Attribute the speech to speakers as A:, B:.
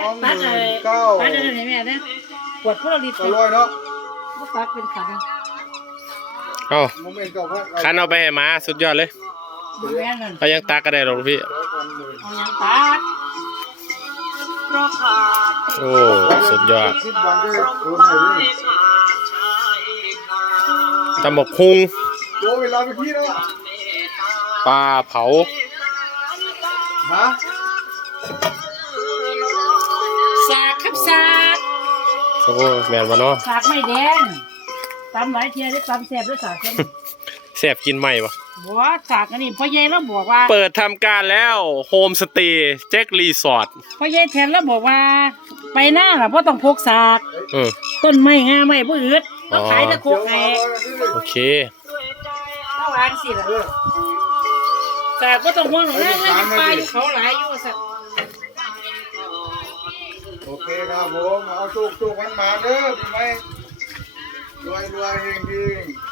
A: 20,000
B: ตัดอะไรแม่เนี่ยขวดพวกเราลิตร
A: 900เนาะ
B: ก็ตักเป็นขัน
C: เอา
A: โมเมนต์9,000
C: คันเอาไปให้หมาสุดยอดเลย
B: ดูแม่นั่น
C: เอายังตากก็ได้หรอกพี่
B: เอายังตัด
C: โอ้สุดยอด
A: 10 วันได้โอนให้เลย
C: ตำบกคุง
A: โตเวลาไปที่แล้ว
C: ปลาเผา
A: ฮะ
B: สากครับสาก
C: โอ้แม่นบ่เนาะ
B: สากไม่แดงตำหลายเทียได้ตำแซ่บด้วยสากเช่น
C: แซ่บกินไหมวะ
B: บัวสากอันนี้พ่อใหญ่แล้วบอกว่า
C: เปิดทำการแล้วโฮมสเตย์แจ็ครีสอร์ท
B: พ่อใหญ่แทนแล้วบอกว่า ไปหน้าล่ะเพราะต้องพกสาก
C: อืม
B: ต้นไม้งาไม้ผู้อื่นต้องขายตะโคกไง
C: โอเค
B: ถ้าวางสิล่ะสากก็ต้องห่วงหรอกนะไม่ปลาอยู่เขาหลายอยู่สัก
A: โอเคครับผมเอาโชคมันมาเด้อพี่ไหมรวยเฮง